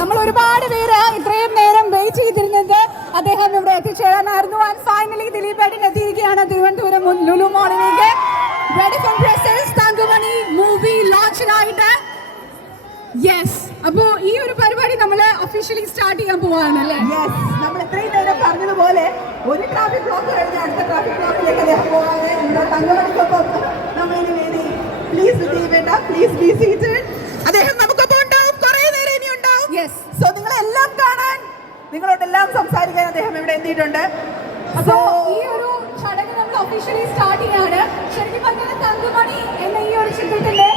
നമ്മൾ ഒരുപാട് പേര് ഇത്രയും നേരം വെയിറ്റ് ചെയ്തിരുന്നത് അദ്ദേഹം ഇവിടെ എത്തിച്ചേരാനായിരുന്നു. ആൻഡ് ഫൈനലി ദിലീപ് ഏട്ടൻ എത്തിയിരിക്കുകയാണ് തിരുവനന്തപുരം ലുലു മാളിലേക്ക്. Ready for presence Thankamani movie ലോഞ്ചിനായിട്ട്. യെസ്, അപ്പോ ഈ ഒരു പരിപാടി നമ്മൾ ഒഫീഷ്യലി സ്റ്റാർട്ട് ചെയ്യാൻ പോവാണ് അല്ലേ? യെസ്, നമ്മൾ ഇത്രയും നേരം പറഞ്ഞതുപോലെ ഒരു ട്രാഫിക് ബ്ലോക്ക് കഴിഞ്ഞ അടുത്ത ട്രാഫിക് ബ്ലോക്കിലേക്ക് അദ്ദേഹം പോകാതെ ഇവിടെ തങ്കമണിക്കൊപ്പം നമ്മളിനി വേദി. പ്ലീസ് ദിലീപേട്ട, പ്ലീസ് ബി സീറ്റഡ്. അദ്ദേഹം നമുക്കൊപ്പം ഉണ്ടാവും, കുറേ നേരം ഇനി ഉണ്ടാവും. യെസ്, സോ നിങ്ങളെല്ലാം കാണാൻ, നിങ്ങളോടെല്ലാം സംസാരിക്കാൻ അദ്ദേഹം ഇവിടെ എത്തിയിട്ടുണ്ട്. അപ്പോ ഈ ഒരു ചടങ്ങ് നമ്മൾ ഒഫീഷ്യലി സ്റ്റാർട്ട് ചെയ്യാണ്. ശരിക്കും പറഞ്ഞാൽ തങ്കമണി എന്ന ഈ ഒരു ചിത്രത്തിന്റെ